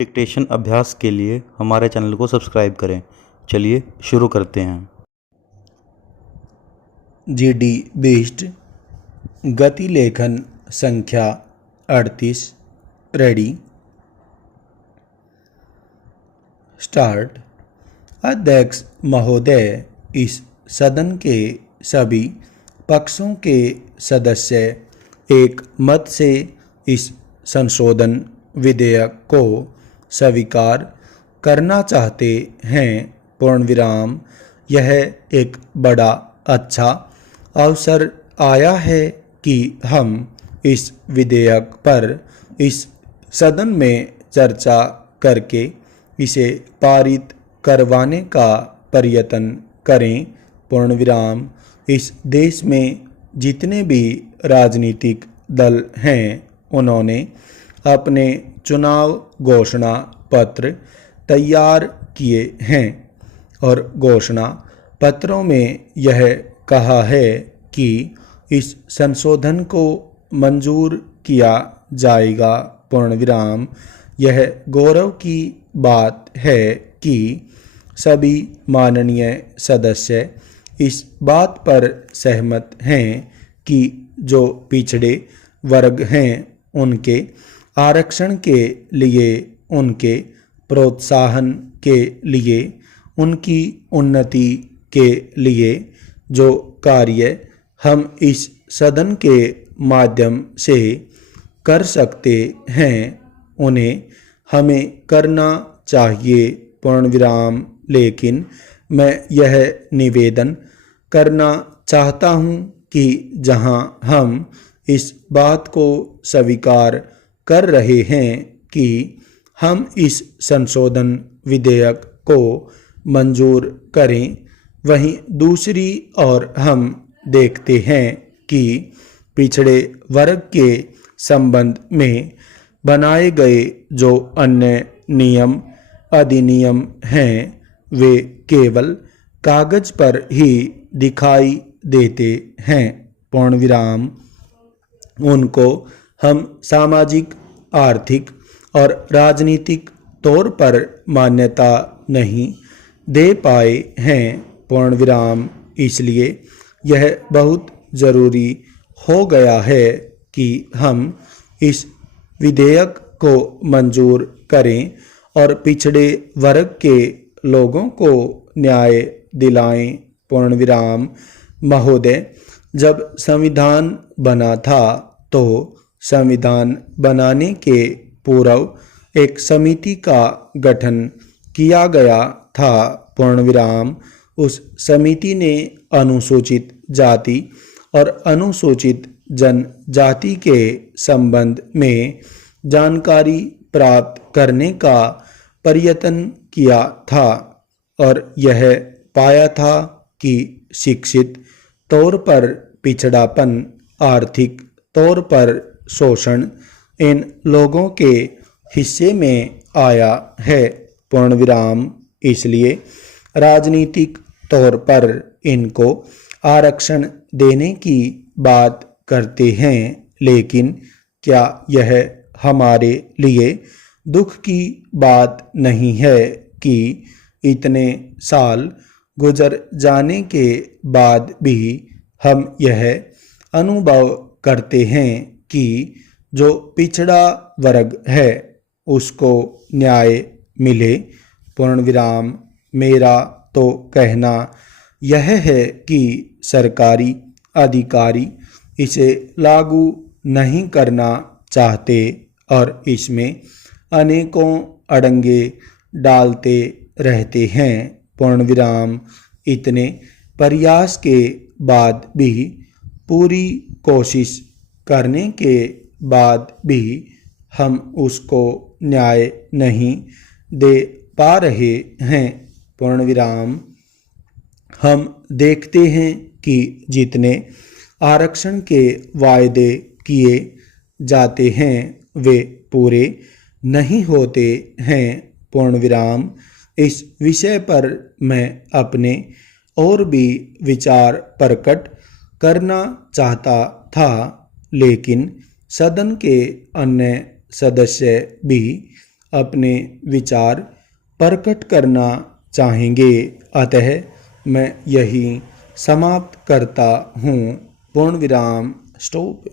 Dictation अभ्यास के लिए हमारे चैनल को सब्सक्राइब करें। चलिए शुरू करते हैं। GD बेस्ड गति लेखन संख्या 38 रेडी स्टार्ट। अध्यक्ष महोदय, इस सदन के सभी पक्षों के सदस्य एक मत से इस संशोधन विधेयक को स्वीकार करना चाहते हैं। पूर्ण विराम। यह एक बड़ा अच्छा अवसर आया है कि हम इस विधेयक पर इस सदन में चर्चा करके इसे पारित करवाने का प्रयत्न करें। पूर्ण विराम। इस देश में जितने भी राजनीतिक दल हैं उन्होंने अपने चुनाव घोषणा पत्र तैयार किए हैं और घोषणा पत्रों में यह कहा है कि इस संशोधन को मंजूर किया जाएगा। पूर्ण विराम। यह गौरव की बात है कि सभी माननीय सदस्य इस बात पर सहमत हैं कि जो पिछड़े वर्ग हैं उनके आरक्षण के लिए, उनके प्रोत्साहन के लिए, उनकी उन्नति के लिए जो कार्य हम इस सदन के माध्यम से कर सकते हैं उन्हें हमें करना चाहिए। पूर्ण विराम। लेकिन मैं यह निवेदन करना चाहता हूँ कि जहाँ हम इस बात को स्वीकार कर रहे हैं कि हम इस संशोधन विधेयक को मंजूर करें, वहीं दूसरी ओर हम देखते हैं कि पिछड़े वर्ग के संबंध में बनाए गए जो अन्य नियम अधिनियम हैं वे केवल कागज पर ही दिखाई देते हैं। पूर्ण विराम। उनको हम सामाजिक, आर्थिक और राजनीतिक तौर पर मान्यता नहीं दे पाए हैं। पूर्ण विराम। इसलिए यह बहुत ज़रूरी हो गया है कि हम इस विधेयक को मंजूर करें और पिछड़े वर्ग के लोगों को न्याय दिलाएं। पूर्ण विराम। महोदय, जब संविधान बना था तो संविधान बनाने के पूर्व एक समिति का गठन किया गया था। पूर्ण विराम। उस समिति ने अनुसूचित जाति और अनुसूचित जनजाति के संबंध में जानकारी प्राप्त करने का प्रयत्न किया था और यह पाया था कि शिक्षित तौर पर पिछड़ापन, आर्थिक तौर पर शोषण इन लोगों के हिस्से में आया है। पूर्ण विराम। इसलिए राजनीतिक तौर पर इनको आरक्षण देने की बात करते हैं, लेकिन क्या यह हमारे लिए दुख की बात नहीं है कि इतने साल गुजर जाने के बाद भी हम यह अनुभव करते हैं कि जो पिछड़ा वर्ग है उसको न्याय मिले। पूर्ण विराम। मेरा तो कहना यह है कि सरकारी अधिकारी इसे लागू नहीं करना चाहते और इसमें अनेकों अड़ंगे डालते रहते हैं। पूर्ण विराम। इतने प्रयास के बाद भी, पूरी कोशिश करने के बाद भी हम उसको न्याय नहीं दे पा रहे हैं। पूर्ण विराम। हम देखते हैं कि जितने आरक्षण के वायदे किए जाते हैं वे पूरे नहीं होते हैं। पूर्ण विराम। इस विषय पर मैं अपने और भी विचार प्रकट करना चाहता था, लेकिन सदन के अन्य सदस्य भी अपने विचार प्रकट करना चाहेंगे। अतः मैं यही समाप्त करता हूँ। पूर्ण विराम। स्टॉप।